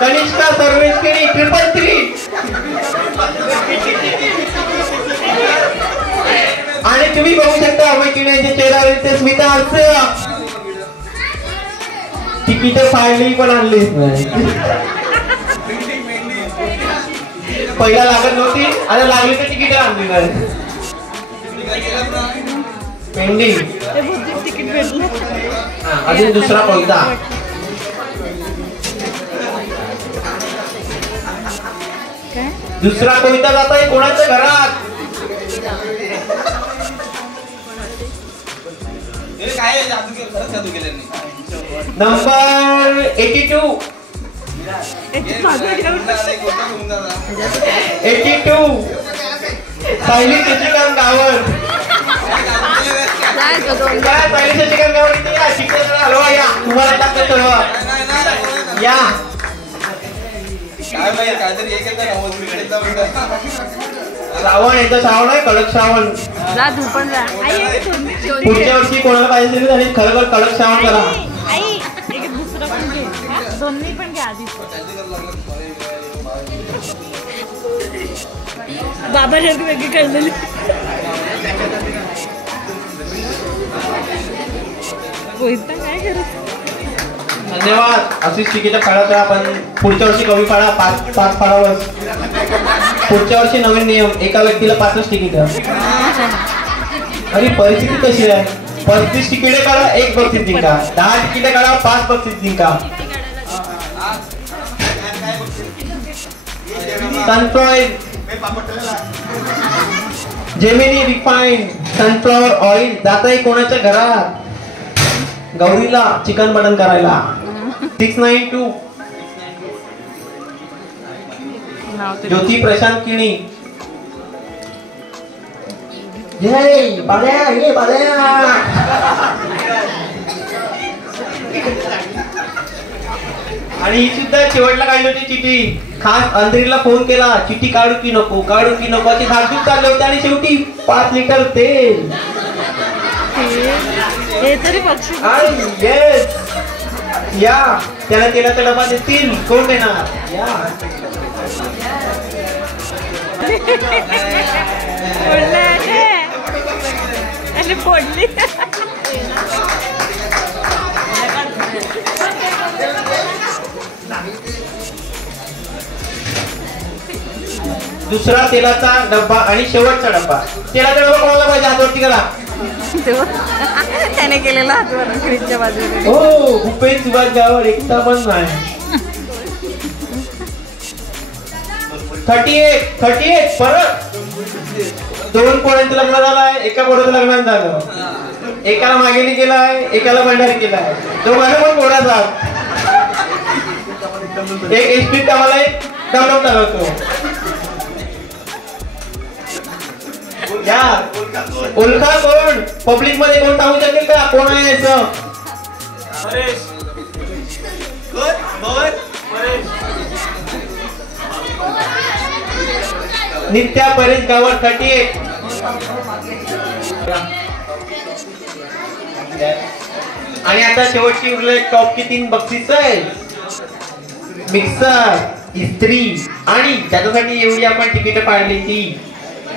कनिष्का सर्विस केली 333. आणि तुम्ही बघू शकता मैत्रिणींच्या चेहऱ्यावरचे स्मितहास्य. तिकीट फायनली पण आणली. पहिला लागत नव्हती आता लागली तर तिकीट आणली नाही. पेंडिंग. तिकीट भेटलं. अजून दुसरा कोयता. दुसरा कोयता जात आहे कोणाच्या घरात? नंबर 82. 82 सायली शशिकांत गावड. सायली शशिकांत गावड इथे या. शिक्षण हलवा या. तुम्हाला लागतं सर्व या. श्रावण येतं. श्रावण आहे कडक श्रावण. पुढच्या वर्षी कोणाला पाहिजे तरी खरं कडक श्रावण करा. दोन्ही पण घ्या आधी. बाबा वेगळी कळलेली. काय करत. धन्यवाद. अशीच तिकीट काढत राहा. पण पुढच्या वर्षी कमी काढा. 5 फाडावर. पुढच्या वर्षी नवीन नियम. एका व्यक्तीला 5च तिकीट. आणि परिस्थिती कशी आहे? 35 तिकीटे काढा 1 बक्षीस जिंका. 10 तिकीटे काढा 5 बक्षीस जिंका. Sunflower Gemini refined sunflower oil जात आहे कोणाच्या घरात? गौरीला चिकन मटन करायला. 692 ज्योती प्रशांत किणी. जय बाल्या ये बाल्या. आणि ही सुद्धा शेवटला काढली होती चिठी. खास अंधेरीला फोन केला चिठी काढू की नको काढू की नको अशी धाडसून चालले होते. आणि शेवटी 5 लिटर तेल. येस या. त्याला तेलाचा डबा देतील. कोण देणार? या. फोडली. दुसरा तेलाचा डब्बा आणि शेवटचा डब्बा. तेलाचा डब्बा कोणाला पाहिजे? हातवरती करा. त्याने केलेला हातवर फ्रीजच्या बाजूला. हो भूपेश सुभाष गावड एकटा पण नाही. 38 परत 2 पोरांचं लग्न झालंय. एका पोराचं लग्न झालं. एकाला मागेली केलाय एकाला भंडारी केलाय. दोघांना पण पोरा जात. एक एसपी कामाला एक डाऊनलोड चालवतो. ओळखा कोण? पब्लिक मध्ये कोण सांगू शकेल का कोण आहे? नित्या परेश गावात 38. आणि आता शेवटची उरले टॉपची 3 बक्षीस आहे. मिक्सर, इस्त्री आणि त्याच्यासाठी एवढी आपण तिकीट पाडली ती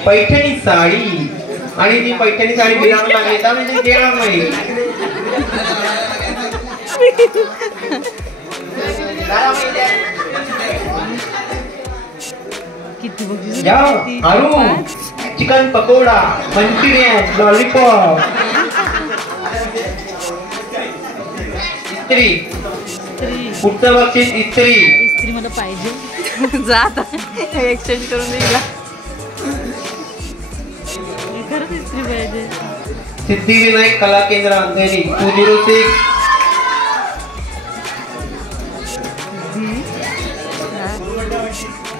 पैठणी साडी. आणि ती पैठणी साडी बिराम लागली तर म्हणजे देणार नाही. या आलू चिकन पकोडा, मंचुरियन, लॉलीपॉप, इस्त्री. पुढचं बक्षीस इस्त्री. इस्त्री मला पाहिजे. जा आता एक्सचेंज करून देईल. खरंच इस्त्री पाहिजे. सिद्धिविनायक कला केंद्र अंधेरी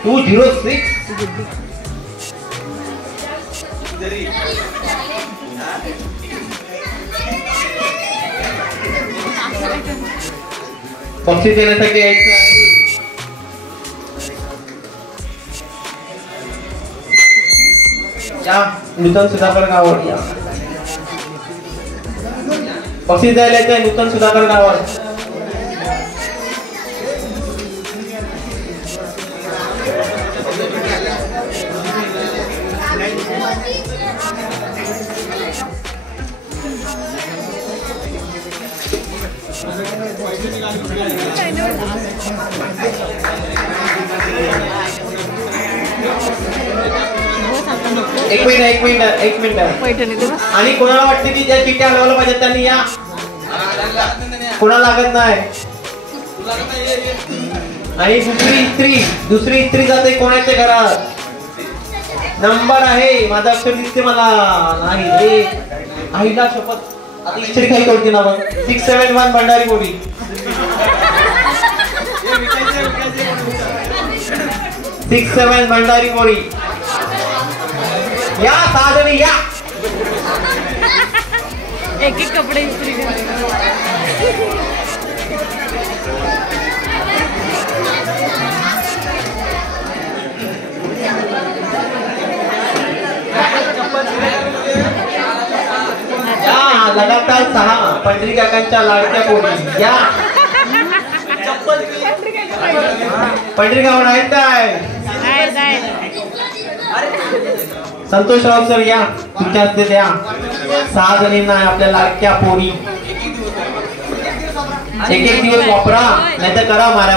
206. बक्षीस देण्यासाठी यायचं आहे. या नूतन सुधाकर गावड या बक्षीस द्यायला यायचं आहे. नूतन सुधाकर गावड. एक मिनिट. आणि कोणाला वाटते की ज्या चिठ्ठ्या हलवायला पाहिजे त्यांनी या. कोणाला लागत नाही. आणि दुसरी इस्त्री जाते कोणाच्या घरात. नंबर आहे माझा अक्षर दिसते मला नाही. आईला शपथ आता इस्त्री काही करते ना. 671 भंडारी बोरी. 67 भंडारी बोरी. या साधनी या. एक कपडे इस्त्री लगातार 6 पंढरी काकांच्या लाडक्या पोरी या. पंढरी गावड आहेत काय. संतोष राव सर या. तुमच्या हस्ते द्या. 6 जणींना आपल्या लाडक्या पोरी. एक दिवस वापरा नाही तर करा माऱ्या.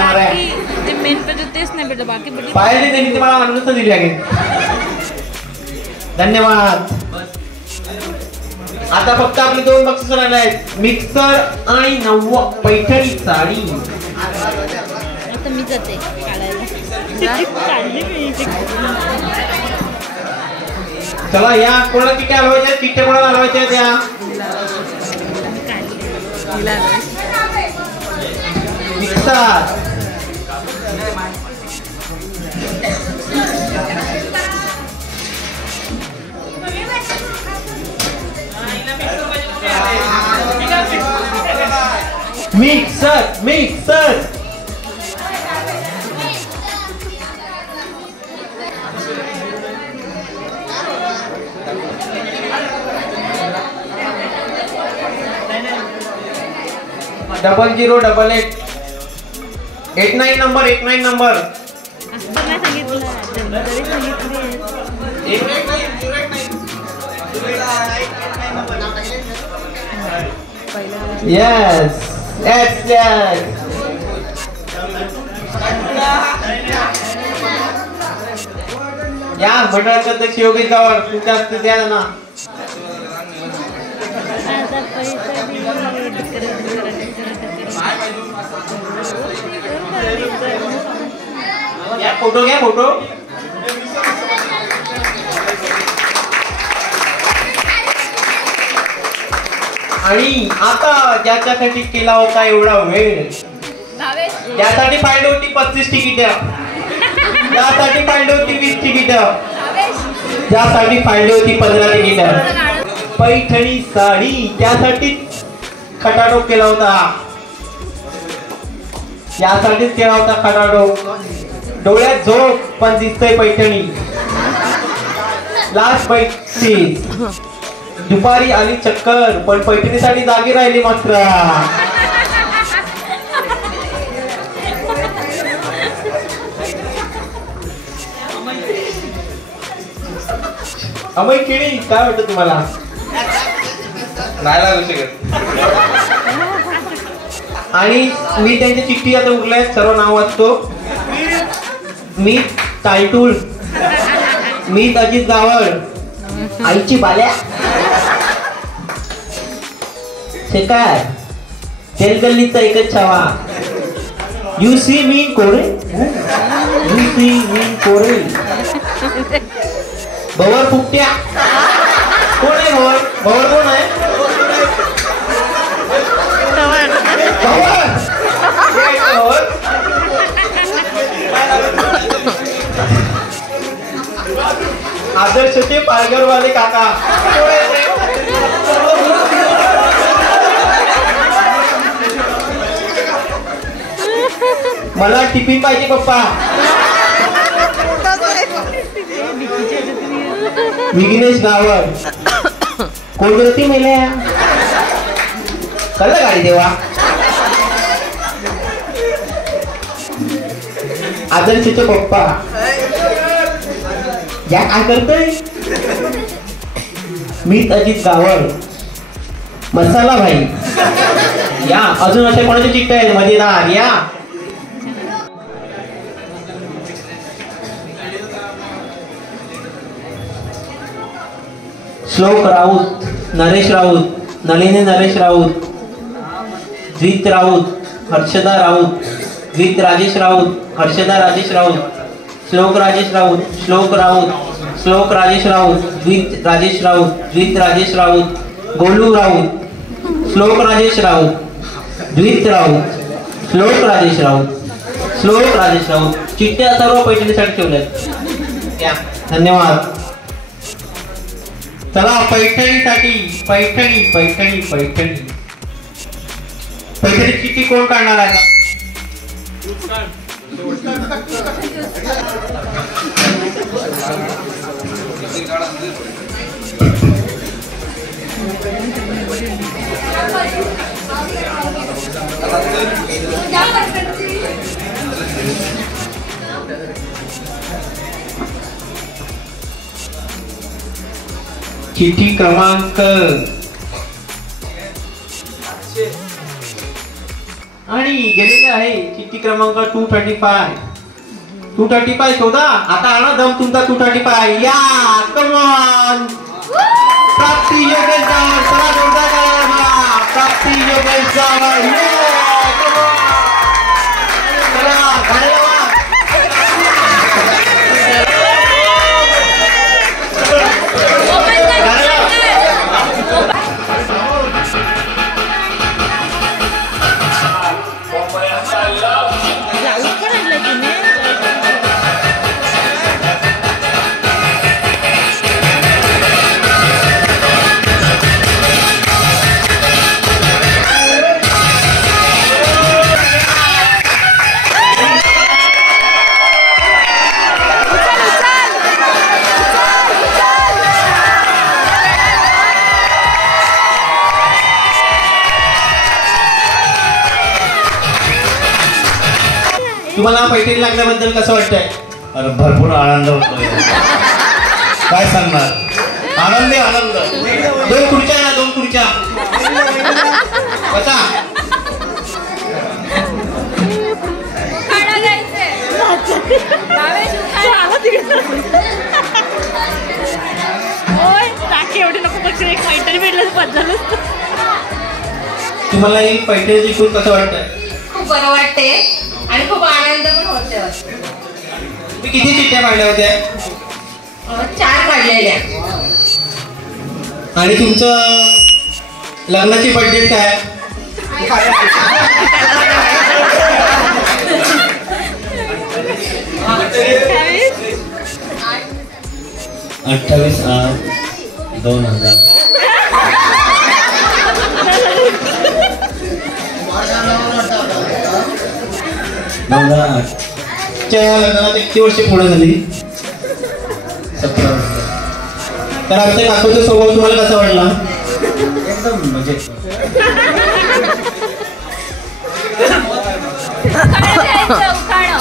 पाहिजे त्यांनी मला आनंद दिली आहे. धन्यवाद. आता फक्त आपले 2 बक्षीस राहिले आहेत. मिक्सर आणि 9 पैठणी साडी. मी जाते चला या. कोणाला चिठ्ठ्या हलवायच्या. चिठ्ठ्या कोणाला हलवायच्या त्या. Mixer, mixer. Double 088 89 number. 89 number. Yes. या मंडळाचे अध्यक्ष योगेश गावड तुमच्या हस्ते द्या ना. फोटो घ्या. फोटो. आणि आता ज्याच्यासाठी केला होता एवढा वेळ त्यासाठी फायदा होती 35 तिकीट. त्यासाठी फायदा होती 20 तिकीट. त्यासाठी फायदा होती 15 तिकीट. पैठणी साडी त्यासाठी खटाटोप केला होता. यासाठीच केला होता खराडो. डोळ्यात झोप पण दिसतंय पैठणी. लास्ट बैठीस दुपारी आली चक्कर पण पैठणीसाठी जागी राहिली मात्र. अमय किणी काय वाटतं तुम्हाला? नाही लागू शकत. आणि मी त्यांची चिठ्ठी आता उरल्या सर्व नाव वाचतो. मी टायटूल, मी अजित गावळ, आईची बाल्या, शेकार, तेलगल्लीचा एकच छावा. You see me Kore, you see me Kore. Bhavar फुकट्या. कोण आहे भवर? भवर कोण आहे? भवर आदर्शचे पालघरवाले काका. मला टिफिन पाहिजे पप्पा. विघ्नेश गावड. कोणती मेल्या कळलं गाडी देवा. आदर्शचे पप्पा. या काय करतोय? मी अजित गावड, मसाला भाई. या अजून असे कोणाचे चिठ्ठ्या आहेत मजेदार? या श्लोक राऊत, नरेश राऊत, नलिनी नरेश राऊत, द्वित राऊत, हर्षदा राऊत, द्वित राजेश राऊत, हर्षदा राजेश राऊत, श्लोक राजेश राऊत, श्लोक राऊत, श्लोक राजेश राऊत, द्वित राजेश राऊत, द्वित राजेश राऊत, गोलू राऊत, श्लोक राजेश राऊत, द्वित राऊत, श्लोक राजेश राऊत, श्लोक राजेश राऊत. चिठ्ठ्या सर्व पैठणीसाठी ठेवल्यात. या धन्यवाद. चला पैठणीसाठी पैठणी पैठणी पैठणी पैठणी चिठ्ठी कोण काढणार आहे? चिठ्ठी क्रमांक आणि गेलेले आहे चिठ्ठी क्रमांक 235. 235 शोधा. आता आणा दम तुमचा 235. या कमॉन. प्राप्ती योगेश गावड. चला जोरदार करा. प्राप्ती योगेश गावड. चला गाडी लावा. तुम्हाला पैठणी लागल्याबद्दल कसं वाटतंय? अरे भरपूर आनंद होतोय. काय सांगणार. आनंदी आनंद. 2 खुर्च्या ना 2 खुर्च्या बसा. तुम्हाला ही पैठणी शिकून कसं वाटतंय? खूप बरं वाटते आणि खूप आनंद पण होतो. तुम्ही किती चिठ्ठ्या काढल्या होत्या? 4 काढलेल्या. आणि तुमचं लग्नाची बड्डेट काय? 28/8/2000. लग्नाला 1 वर्ष पुढे झाली. 17 वर्ष. तर आमच्या काकूचा स्वभाव तुम्हाला कसा वाटला? एकदम म्हणजे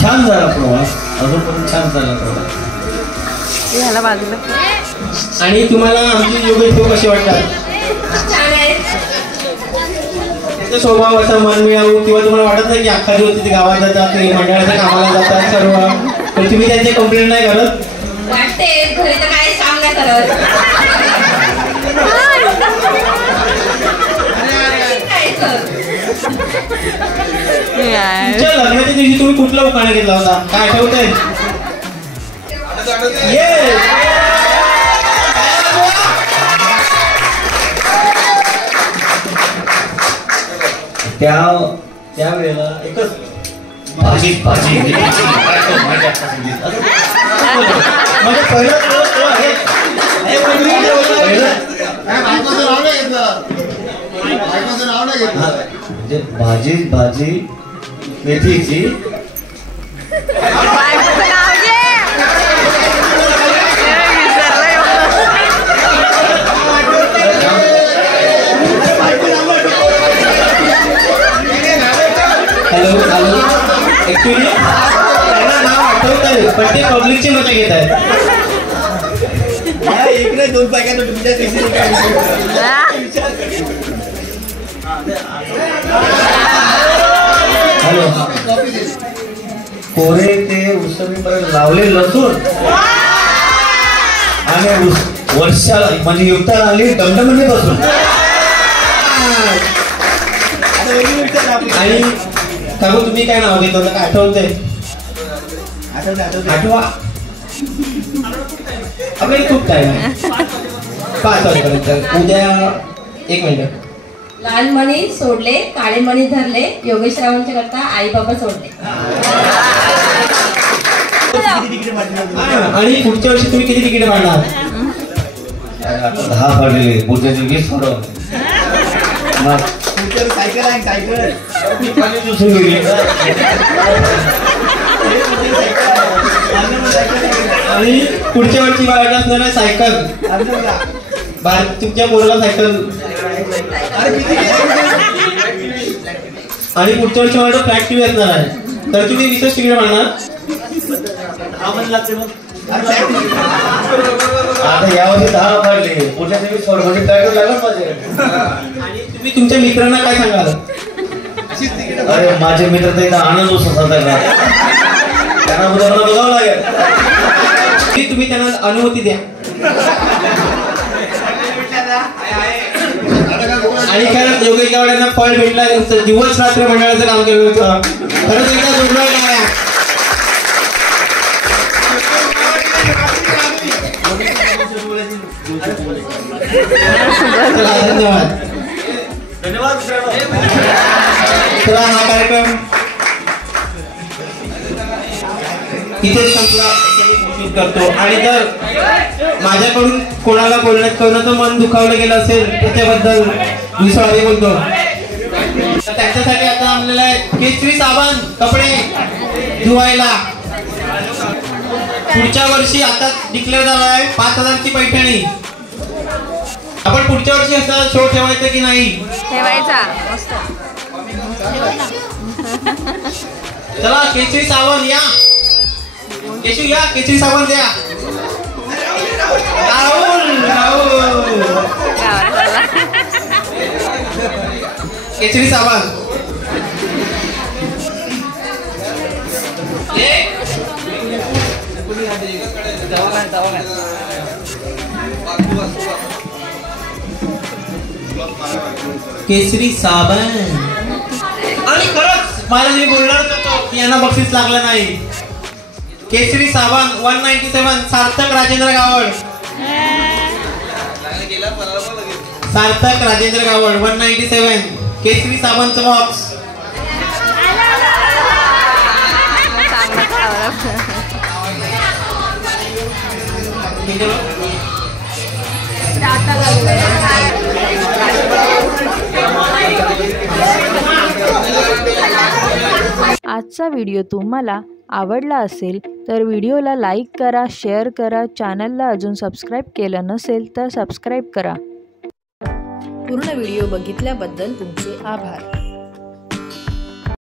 छान झाला प्रवास, अजून पण छान झाला प्रवास. आणि तुम्हाला आमची योगेश भाऊ कसे वाटतात? त्यांचा स्वभाव असा मनमिळावू किंवा तुम्हाला वाटत नाही की अख्खा दिवस तिथे गावात जातात, मंडळाच्या कामाला जातात सर्व, तर तुम्ही त्यांचे कंप्लेंट नाही करत? वाटते घरी तर काय काम नाही करत. तुमच्या लग्नाच्या दिवशी तुम्ही कुठला उखाणा घेतला होता, काय आठवतंय? त्या वेळेला एकच भाजी भाजी माझ्या पहिला म्हणजे भाजी भाजी मेथीची ऍक्च्युली त्यांना नाव आठवत आहे पण ते पब्लिकची मजा घेत आहेत. इकडे 2 पॅकेट तुमच्या हॅलो कोरे ते उसळीपर्यंत लावले लसूण आणि वर्षाला म्हणजे युक्ताला आली डमडमने बसून. आणि काकू तुम्ही काय नाव घेत होतं, काय आठवतंय? आठवा आपल्याकडे खूप टाइम आहे, 5 वाजेपर्यंत. उद्या 1 मिनिट. लाल मणी सोडले, काळे मणी धरले, योगेशरावांच्या करता आई बाबा सोडले. आणि पुढच्या वर्षी तुम्ही किती तिकीट मारणार? 10 पडलेले, पुढच्या 20 पडव. सायकल आहे, सायकल आणि पुढच्या वर्षी बाळायला असणार आहे सायकल. तुमच्या पोराला सायकल. आणि पुढच्या वर्षी मला फ्लॅट टीव्ही असणार आहे, तर तुम्ही 20 तिकीट मारणार? आता यावर्षी 10 पडले, पुढच्या 20 पडव म्हणजे पेट्रोल लागलं पाहिजे. आणि तुम्ही तुमच्या मित्रांना काय सांगाल? अरे माझे मित्र तर इथं आनंद उत्सव साजरा करतात, त्यांना उदाहरण बघावं लागेल. तुम्ही त्यांना अनुमती द्या. आणि खरंच योगेश गावड्यांना फळ भेटला, दिवस रात्र मंडळाचं काम केलं होतं. खरंच एकदा जोडणार गाड्या. धन्यवाद. चला हा कार्यक्रम इथेच संपला करतो. आणि जर माझ्याकडून कोणाला बोलण्यात कोणाचं मन दुखावलं गेलं असेल त्याच्याबद्दल मी सॉरी बोलतो. त्यांच्यासाठी आता आणलेलं आहे केसरी साबण कपडे धुवायला. पुढच्या वर्षी आता डिक्लेअर झाला आहे 5000ची पैठणी. आपण पुढच्या वर्षी असं शो ठेवायचं की नाही? ठेवायचा. चला केसरी साबण या, केशू या, केसरी साबण द्या. राहुल राहुल केसरी साबण. केसरी साबण. आणि खरंच मला मी बोलणारच होतो की यांना बक्षीस लागलं नाही. केसरी साबण 197 सार्थक राजेंद्र गावड. सार्थक राजेंद्र गावड 197 केसरी साबणचं बॉक्स. आजचा आजचा व्हिडिओ तुम्हाला आवडला असेल तर व्हिडिओला लाईक करा, शेअर करा, चॅनलला अजून सबस्क्राईब केलं नसेल तर सबस्क्राईब करा. पूर्ण व्हिडिओ बघितल्याबद्दल तुमचे आभार.